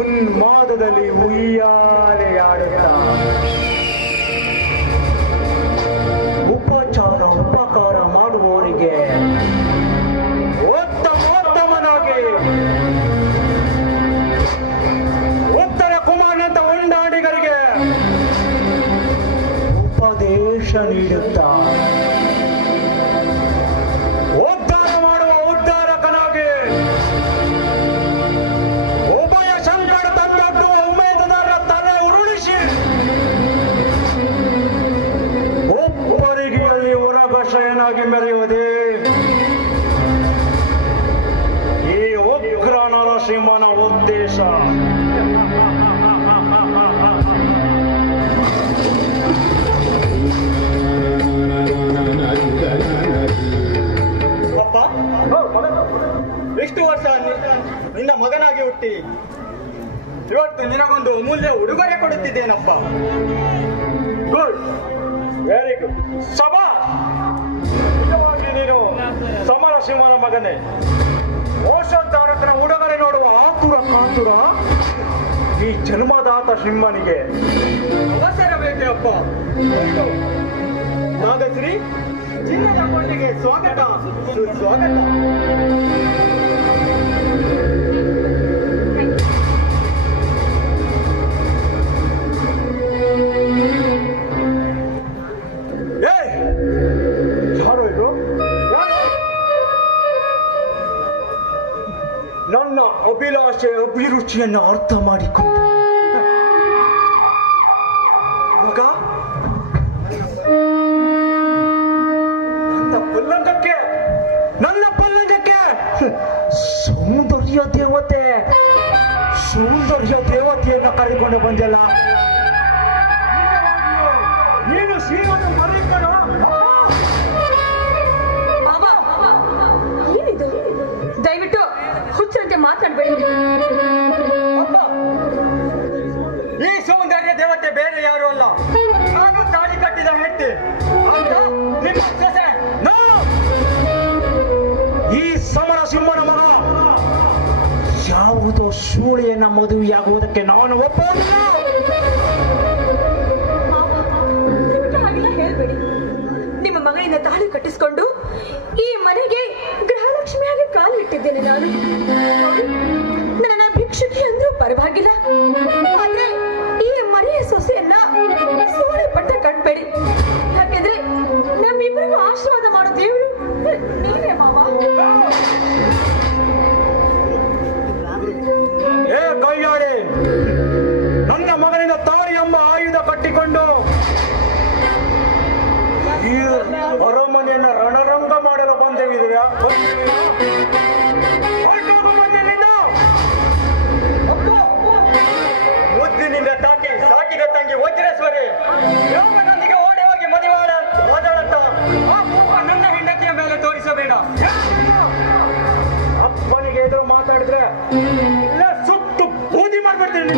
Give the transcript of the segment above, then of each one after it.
ಉನ್ಮಾದದಲ್ಲಿ ಉಯ್ಯಾಲೆಯಾಡುತ್ತಾ ಉಪಕಾರ ಮಾಡುವವರಿಗೆ ಉತ್ತಮೋತ್ತಮನಾಗಿ ಉತ್ತರ ಕುಮಾರನಂತ ಉಂಡಾಡಿಗರಿಗೆ ಉಪದೇಶ ನೀಡುತ್ತಾ ಉದ್ಧಾರ ಮಾಡುವ ಉದ್ಧಾರಕನಾಗಿ ಉಭಯ ಸಂಕಟ ತಂದೊಡ್ಡುವ ಉಮೇದುದಾರರ ತಲೆ ಉರುಳಿಸಿ ಒಬ್ಬರಿಗೆಯಲ್ಲಿ ಹೊರಗಶಯನಾಗಿ ಮೆರೆಯುವುದೇ ಈ ಉಗ್ರ ನರಸಿಂಹನ ಉದ್ದೇಶ. ಇಷ್ಟು ವರ್ಷ ನಿನ್ನ ಮಗನಾಗಿ ಹುಟ್ಟಿ ಇವತ್ತು ನಿನಗೊಂದು ಅಮೂಲ್ಯ ಉಡುಗೊರೆ ಕೊಡುತ್ತಿದ್ದೇನಪ್ಪ. Good, very good. ಸಭಾ, ನಿಜವಾಗಿ ನೀನು ಸಮರಸಿಂಹನ ಮಗನೇ. ಮೋಷೋದ್ಧಾರಕನ ಉಡುಗೊರೆ ನೋಡುವ ಆತುರ ಕಾತುರ ಈ ಜನ್ಮದಾತ ಸಿಂಹನಿಗೆ ಅವಸರ ಬೇಕೆ ಅಪ್ಪ. ನಾಗಶ್ರೀ, ಚಿನ್ನದ ಕೊಂಡಿಗೆ ಸ್ವಾಗತ ಸುಸ್ವಾಗತ. ನನ್ನ ಅಭಿಲಾಷೆ ಅಭಿರುಚಿಯನ್ನು ಅರ್ಥ ಮಾಡಿಕೊಂಡು ಮಗ ನನ್ನ ಪಲ್ಲಂಗಕ್ಕೆ ಸೌಂದರ್ಯ ದೇವತೆಯನ್ನ ಕರೆದುಕೊಂಡು ಬಂದಲ್ಲ. ನೀನು ಶ್ರೀಮಂತ ಮರಿಕಣ. ಏನಿದು? ದಯವಿಟ್ಟು ಹುಚ್ಚರಂತೆ ಮಾತಾಡಬೇಡಿ. ಈ ಸೌಂದರ್ಯ ದೇವತೆ ಬೇರೆ ಯಾರು ಅಲ್ಲ, ನಾನು ತಾಳಿ ಕಟ್ಟಿದ ಹೆಂಡತಿ ನಿಮ್ಮ ಸೊಸೆ. ಈ ಸಮರಸಿಂಹನ ಮಗ ಯಾವುದೋ ಸೂಳೆಯನ್ನ ಮದುವೆಯಾಗುವುದಕ್ಕೆ ನಾನು ಒಪ್ಪುವುದಿಲ್ಲ. ಹಾಗೆಲ್ಲ ಹೇಳ್ಬೇಡಿ. ನಿಮ್ಮ ಮಗಳಿಂದ ತಾಳಿ ಕಟ್ಟಿಸಿಕೊಂಡು ಈ ಮನೆಗೆ ಗೃಹಲಕ್ಷ್ಮಿಯಾಗಿ ಕಾಲು ಇಟ್ಟಿದ್ದೇನೆ ನಾನು. ನನ್ನ ಭಿಕ್ಷುಕಿ ಅಂದ್ರೂ ಪರವಾಗಿಲ್ಲ, ಆದ್ರೆ ಈ ಮನೆಯ ಸೊಸೆಯನ್ನ ಸೋಳೆ ಪಟ್ಟ ಕಟ್ಬೇಡಿ. ಯಾಕೆಂದ್ರೆ ನಮ್ಮಿಬ್ಬರಿಗೂ ಆಶೀರ್ವಾದ ಮಾಡೋ ದೇವರು ನೀವೇ ಮಾವ. ಏ ಕೈಯಾಡಿ, ನನ್ನ ಮಗನಿಂದ ತಾಳಿ ಎಂಬ ಆಯುಧ ಕಟ್ಟಿಕೊಂಡು ಈ ಅರಮನೆಯನ್ನ ರಣರಂಗ ಮಾಡಲು ಬಂದೇವಿದೆಯಾ? ಮುದ್ದಿನಿಂದ ಸಾಕಿದ ತಂಗಿ ವಜ್ರೇಶ್ವರಿ ನೊಂದಿಗೆ ಓಡಿ ಹೋಗಿ ಮದುವೆ ಓದಾಡತ್ತ ಆ ಕೋಪ ನನ್ನ ಹೆಂಡತಿಯ ಮೇಲೆ ತೋರಿಸಬೇಡ. ಅಪ್ಪನಿಗೆ ಎದುರು ಮಾತಾಡಿದ್ರೆ ಇಲ್ಲ ಸುಟ್ಟು ಬೂದಿ ಮಾಡ್ಬಿಡ್ತೀನಿ.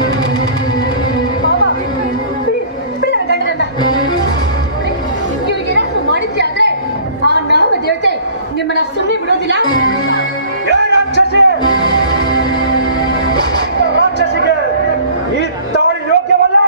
ಇವ್ರಿಗೆ ಏನಾದ್ರು ಮಾಡಿದ್ದೆ ಆದ್ರೆ ಆ ನಾಮ ದೇವತೆ ನಿಮ್ಮನ್ನ ಸುಮ್ಮನೆ ಬಿಡೋದಿಲ್ಲ. ರಾಕ್ಷಸಿ, ರಾಕ್ಷಸಿಗೆ ಈ ತಾಳಿ ಯೋಗ್ಯವಲ್ಲ.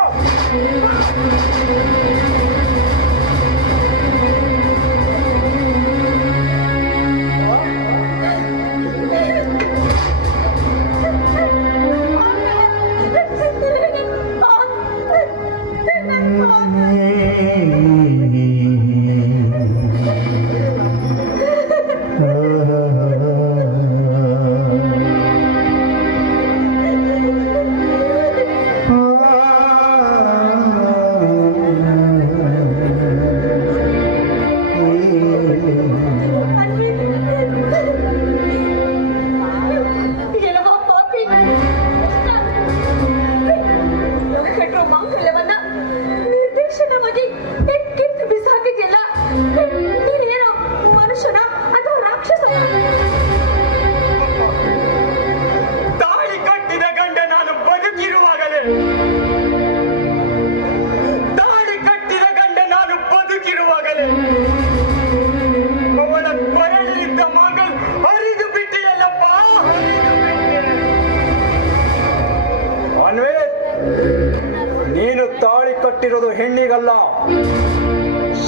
ನೀನು ತಾಳಿ ಕಟ್ಟಿರೋದು ಹೆಣ್ಣಿಗಲ್ಲ,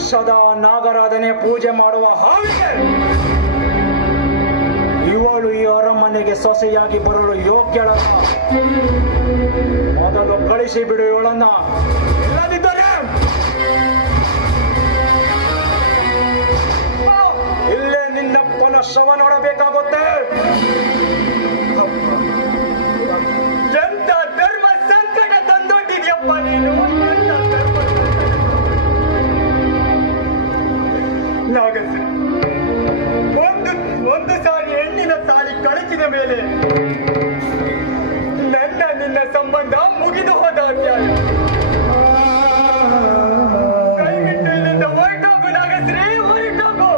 ಸದಾ ನಾಗರಾಧನೆ ಪೂಜೆ ಮಾಡುವ ಹಾವಿಗೆ. ಇವಳು ಈ ಅರಮನೆಗೆ ಸೊಸೆಯಾಗಿ ಬರಲು ಯೋಗ್ಯಳಲ್ಲ. ಮೊದಲು ಕಳಿಸಿ ಬಿಡು ಇವಳನ್ನ, ಇಲ್ಲದಿದ್ದರೆ ಇಲ್ಲೇ ನಿನ್ನಪ್ಪನ ಶವ ನೋಡಬೇಕಾಗುತ್ತೆ. ಎಂತ ಧರ್ಮ ಸಂಕಟ ತಂದೊಡ್ಡಿದ್ಯಪ್ಪ ನೀನು. ನಾಗಶ್ರೀ, ಒಂದು ಸಾರಿ ಹೆಣ್ಣಿನ ತಾಳಿ ಕಳಿಸಿದ ಮೇಲೆ ನಿನ್ನ ಸಂಬಂಧ ಮುಗಿದು ಹೋದ ಅಧ್ಯಾಯ. ಕೈಬಿಟ್ಟು ಇಲ್ಲಿಂದ ಹೊರಟೋಗು ನಾಗಶ್ರೀ, ಹೊರಟೋಗು.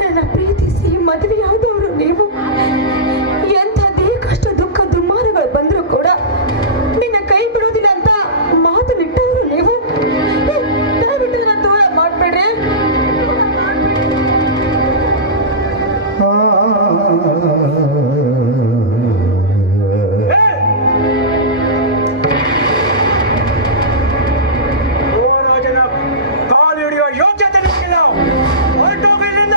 ನನ್ನ ಪ್ರೀತಿಸಿ ಮದುವೆಯಾದವರು ನೀವು. ಎಂಥದೇ ಕಷ್ಟ ದುಃಖ ದುಮ್ಮಾನಗಳು ಬಂದರೂ ಕೂಡ ನಿನ್ನ ಕೈ ಬಿಡೋದಿಲ್ಲ ಅಂತ ಮಾತು ನಿಟ್ಟವರು ನೀವು. ದಯವಿಟ್ಟು ನನ್ನ ದೂರ ಮಾಡ್ಬೇಡ್ರಿ. ಯುವರಾಜನ ಕಾಲು ಹಿಡಿಯುವ ಯೋಗ್ಯತೆ ನಿಮಗಿಲ್ಲ. ಹೊರಟೋಗು ಇಲ್ಲಿಂದ.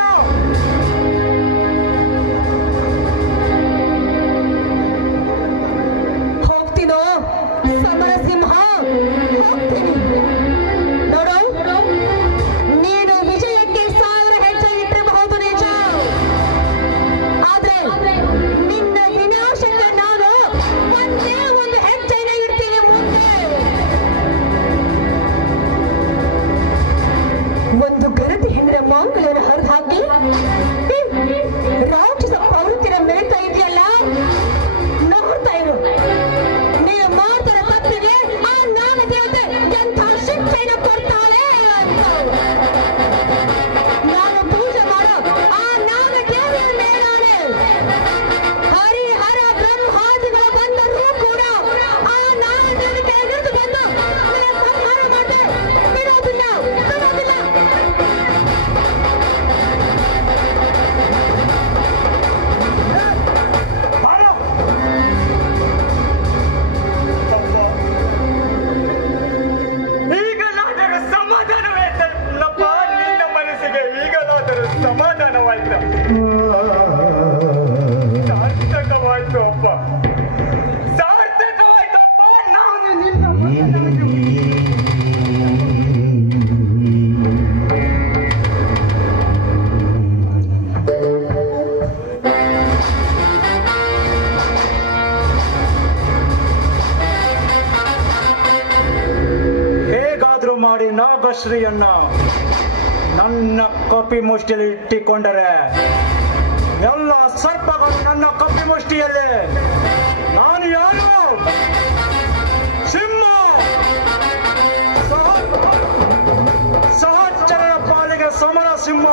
ಹೋಗ್ತೀನೋ ಸಮರಸಿಂಹ, ಹೋಗ್ತೀನಿ. ನೋಡು, ನೀನು ವಿಜಯಕ್ಕೆ 1000 ಹೆಜ್ಜೆ ಇಟ್ಟಿರಬಹುದು ನಿಜ, ಆದ್ರೆ ನಿನ್ನ ವಿನಾಶಕ್ಕೆ ನಾನು ಒಂದೇ ಒಂದು ಹೆಜ್ಜೆನ ಇಡ್ತೀನಿ ಮುಂದೆ. ಒಂದು ಗರತಿ ಹೆಣ್ಣಿನ ಮಾಂಗಲ್ಯನ ಹರಿದು ಹಾಕಿ ರಾಕ್ಷಸ ಪ್ರವೃತ್ತಿನ ಮೆರಿತಾ ಇದೆಯಲ್ಲ, ನೋಡ್ತಾ ಇರು. ನೀನು ಮಾಡ್ತಾರ ತಪ್ಪಿಗೆ ಆ ನಾಗ ದೇವತೆ ಎಂಥ ಶಿಕ್ಷೆಯನ್ನು ಕೊಡ್ತಾಳೆ ಅಂತ. ನಾನು ಪೂಜೆ ಮಾಡೋ ಆ ನಾಗ ದೇವಿಯ ಮೇಲಾನೆ ಹರಿಹರ ಬ್ರಹ್ಮಾದಿಗಳು ಬಂದರೂ ಕೂಡ ಆ ನಾಗ ದೇವತೆ ಎದುರು ಬಂದು ನಿನ್ನ ಸಂಹಾರ ಮಾಡದೆ ಬಿಡೋದಿಲ್ಲ, ಬಿಡೋದಿಲ್ಲ. ಈಗಲಾದರೂ ಸಮಾಧಾನವಾಯ್ತಲ್ಲಪ್ಪ, ನಿನ್ನ ಮನಸ್ಸಿಗೆ ಈಗಲಾದರೂ ಸಮಾಧಾನವಾಯ್ತು. ಸಾರ್ಥಕವಾಯ್ತು ಅಪ್ಪ, ಸಾರ್ಥಕವಾಯ್ತು ಅಪ್ಪ. ನಾನು ನಿನ್ನ ಹೇಗಾದ್ರೂ ಮಾಡಿ ನಾಗಶ್ರೀಯನ್ನ ನನ್ನ ಕಪಿ ಮುಷ್ಟಿಯಲ್ಲಿ ಇಟ್ಟಿಕೊಂಡರೆ ಎಲ್ಲ ಸರ್ಪಗಳು ನನ್ನ ಕಪಿ ಮುಷ್ಟಿಯಲ್ಲೇ. ನಾನು ಯಾರು? ಸಿಂಹ. ಸಹಚರರ ಪಾಲಿಗೆ ಸಮರ ಸಿಂಹ.